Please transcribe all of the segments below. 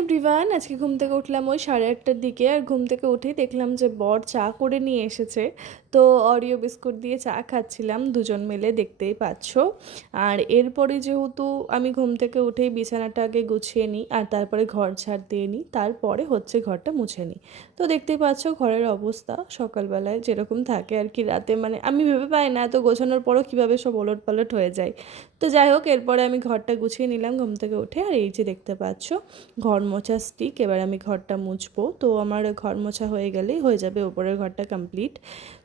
Everyone, আজকে ঘুম থেকে উঠলাম ওই 8:30টার দিকে। আর ঘুম থেকে উঠেই দেখলাম যে বর চা করে নিয়ে এসেছে। তো অরিও বিস্কুট দিয়ে চা খাচ্ছিলাম দুজন মিলে, দেখতেই পাচ্ছ। আর এরপরে যেহেতু আমি ঘুম থেকে উঠেই বিছানাটা আগে গুছিয়ে নিই আর তারপরে ঘর ঝাড় দিয়ে নিই, তারপরে হচ্ছে ঘরটা মুছে নিই। তো দেখতেই পাচ্ছ ঘরের অবস্থা সকালবেলায় যেরকম থাকে আর কি, রাতে মানে আমি ভেবে পাই না এত গোছানোর পরও কীভাবে সব ওলটপালট হয়ে যায়। তো যাই হোক, এরপরে আমি ঘরটা গুছিয়ে নিলাম ঘুম থেকে উঠে। আর এই যে দেখতে পাচ্ছ ঘর মোছা স্টিক, এবার আমি ঘরটা মুছবো। তো আমার ঘর মোছা হয়ে গেলেই হয়ে যাবে ওপরের ঘরটা কমপ্লিট।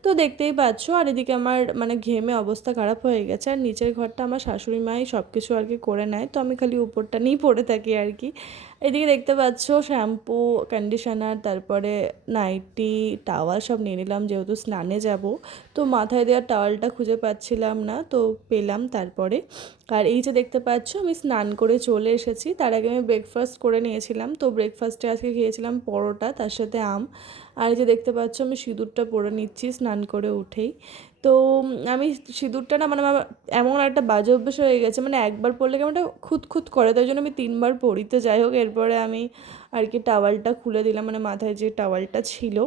তো দেখতেই পাচ্ছ, আর এদিকে আমার মানে ঘেমে অবস্থা খারাপ হয়ে গেছে। আর নিচের ঘরটা আমার শাশুড়ি মাই সব কিছু আর কি করে নেয়, তো আমি খালি উপরটা নিয়েই পড়ে থাকি আর কি। এদিকে দেখতে পাচ্ছ শ্যাম্পু, কন্ডিশনার, তারপরে নাইটি, টাওয়াল সব নিয়ে নিলাম যেহেতু স্নানে যাব। তো মাথায় দেওয়ার টাওয়ালটা খুঁজে পাচ্ছিলাম না, তো পেলাম তারপরে। আর এই যে দেখতে পাচ্ছ আমি স্নান করে চলে এসেছি। তার আগে আমি ব্রেকফাস্ট করে নিয়েছিলাম। তো ব্রেকফাস্টে আজকে খেয়েছিলাম পরোটা, তার সাথে আম। আর এই যে দেখতে পাচ্ছ আমি সিঁদুরটা পরে নিচ্ছি স্নান করে উঠেই। তো আমি সিঁদুরটা না মানে আমার এমন একটা বাজে অভ্যাস হয়ে গেছে, মানে একবার পরলে কেমন একটা খুঁতখুত করে, তাই জন্য আমি 3বার পরি। তো যাই হোক, এরপরে আমি আর কি টাওয়ালটা খুলে দিলাম, মানে মাথায় যে টাওয়ালটা ছিল,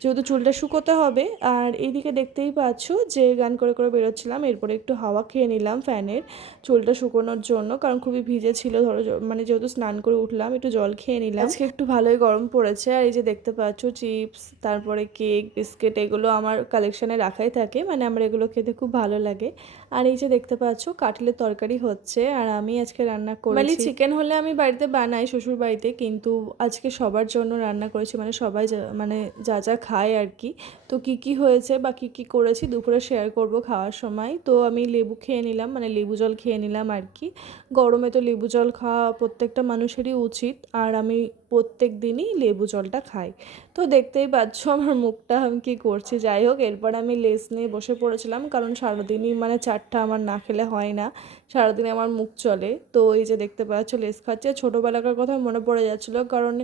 যেহেতু চুলটা শুকোতে হবে। আর এইদিকে দেখতেই পাচ্ছ যে গান করে করে বেরোচ্ছিলাম, এরপরে একটু হাওয়া খেয়ে নিলাম ফ্যানের চুলটা শুকোনোর জন্য, কারণ খুবই ভিজে ছিল। ধরো মানে যেহেতু স্নান করে উঠলাম একটু জল খেয়ে নিলাম। আজকে একটু ভালোই গরম পড়েছে। আর এই যে দেখতে পাচ্ছ চিপস, তারপরে কেক, বিস্কিট, এগুলো আমার কালেকশানে রাখাই থাকে, মানে আমার এগুলো খেতে খুব ভালো লাগে। আর এই যে দেখতে পাচ্ছ কাটলের তরকারি হচ্ছে, আর আমি আজকে রান্না করেছি চিকেন। হলে আমি বাড়িতে বানাই শ্বশুর বাড়িতে, কিন্তু আজকে সবার জন্য রান্না করেছি, মানে সবাই মানে যা যা খায় আর কি। তো কি হয়েছে বা কি করেছি দুপুরে শেয়ার করব খাওয়ার সময়। তো আমি লেবু খেয়ে নিলাম, মানে লেবু জল খেয়ে নিলাম আর কি। গরমে তো লেবু জল খাওয়া প্রত্যেকটা মানুষেরই উচিত, আর আমি প্রত্যেক দিনই লেবু জলটা খাই। তো দেখতেই পাচ্ছ আমার মুখটা আমি কী করছি। যাই হোক, এরপর আমি লেস নিয়ে বসে পড়েছিলাম, কারণ সারাদিনই মানে চারটা আমার না খেলে হয় না, সারাদিনে আমার মুখ চলে। তো এই যে দেখতে পাচ্ছ লেস খাচ্ছে। ছোটোবেলাকার কথা মনে পড়ে যাচ্ছিলো, কারণ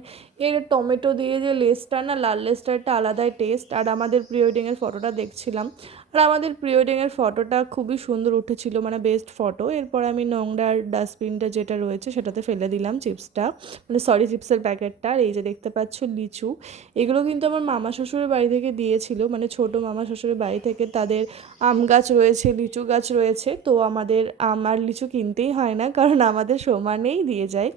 এর টমেটো দিয়ে যে লেসটা না, লাল লেসটা একটা আলাদাই টেস্ট। আর আমাদের প্রি ওয়েডিংয়ের ফটোটা দেখছিলাম, আর আমাদের প্রি ওয়েডিংয়ের ফটোটা খুবই সুন্দর উঠেছিল, মানে বেস্ট ফটো। এরপর আমি নোংরার ডাস্টবিনটা যেটা রয়েছে সেটাতে ফেলে দিলাম চিপসটা, মানে সরি চিপসের প্যাকেটটা। আর এই যে দেখতে পাচ্ছ লিচু, এগুলো কিন্তু আমার মামা শ্বশুরের বাড়ি থেকে দিয়েছিল, মানে ছোটো মামা শ্বশুরের বাড়ি থেকে তাদের আম গাছ রয়েছে, লিচু গাছ রয়েছে। তো আমাদের আম আর লিচু কিনতেই হয় না, কারণ আমাদের সমানেই দিয়ে যায়।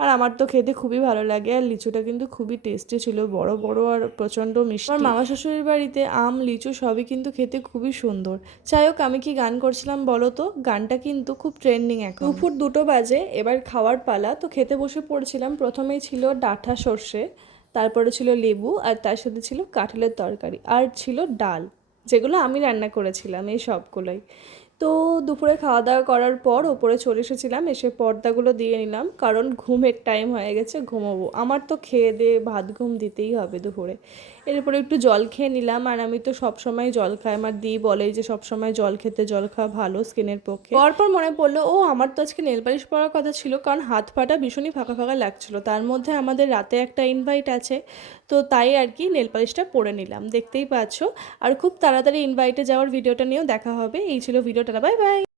আর আমার তো খেতে খুবই ভালো লাগে, আর লিচুটা কিন্তু খুবই টেস্টি ছিল, বড় বড় আর প্রচণ্ড মিষ্টি। আমার মামা শ্বশুরের বাড়িতে আম, লিচু সবই কিন্তু খেতে খুবই সুন্দর। যাই হোক, আমি কি গান করছিলাম বলো তো, গানটা কিন্তু খুব ট্রেন্ডিং এখন। দুপুর 2টো বাজে, এবার খাওয়ার পালা। তো খেতে বসে পড়েছিলাম। প্রথমেই ছিল ডাঁটা সর্ষে, তারপরে ছিল লেবু, আর তার সাথে ছিল কাঁঠালের তরকারি, আর ছিল ডাল, যেগুলো আমি রান্না করেছিলাম এই সবগুলোই। তো দুপুরে খাওয়া দাওয়া করার পর ওপরে চলে এসেছিলাম, এসে পর্দাগুলো দিয়ে নিলাম, কারণ ঘুমের টাইম হয়ে গেছে, ঘুমোবো। আমার তো খেয়ে দিয়ে ভাত ঘুম দিতেই হবে দুপুরে। এরপরে একটু জল খেয়ে নিলাম, আর আমি তো সবসময় জল খাই, আমার দি বলে যে সবসময় জল খেতে, জল খাওয়া ভালো স্কিনের পক্ষে। পরপর মনে পড়লো, ও আমার তো আজকে নেল পালিশ পরার কথা ছিল, কারণ হাত পাটা ভীষণই ফাঁকা ফাঁকা লাগছিলো। তার মধ্যে আমাদের রাতে একটা ইনভাইট আছে, তো তাই আর কি নেল পালিশটা পরে নিলাম, দেখতেই পাচ্ছ। আর খুব তাড়াতাড়ি ইনভাইটে যাওয়ার ভিডিওটা নিয়েও দেখা হবে। এই ছিল ভিডিওটা, বাই বাই।